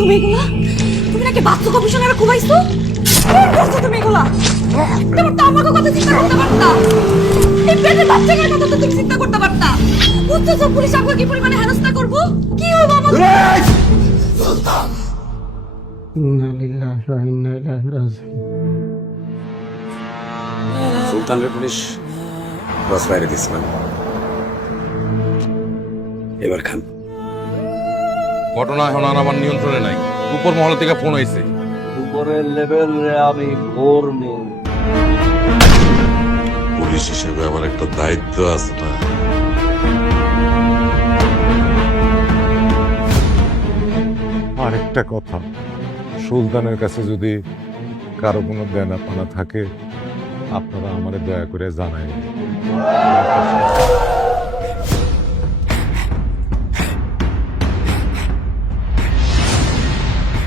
তুমি এগুলা? তুমি নাকি বাস্তু কমিশনারে খুবাইছো? কি করছো তুমি এগুলা? তোমার তো আমাকে কথা চিন্তা করতে পারতা। এই পেটের বাচ্চাটার কথা তো তুমি চিন্তা করতে পারতা। বুঝছো পুলিশ আমাকে কি পরিমাণে হেনস্থা করবো? কি হলো আমার? সুলতান সুলতানের পুলিশ ক্রস ফায়ারে দিচ্ছিলাম। এবার খান। ঘটনা এখন আর আমার নিয়ন্ত্রণে নাই। উপর মহল থেকে ফোন হয়েছে। উপরের লেভেল রে আমি করনি। পুলিশ হিসেবে আমার একটা দায়িত্ব আছে না? আরেকটা কথা, সুলতানের কাছে যদি কারো কোনো দেনা পানা থাকে আপনারা আমারে দয়া করে জানাই।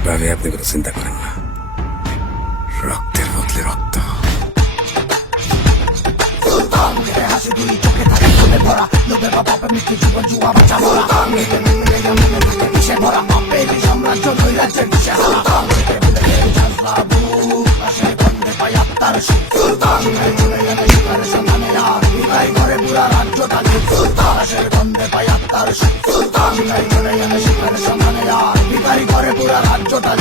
ভাবে আপনি কোনো চিন্তা করেন না, রক্তের বদলে রক্ত। রাজ্যটা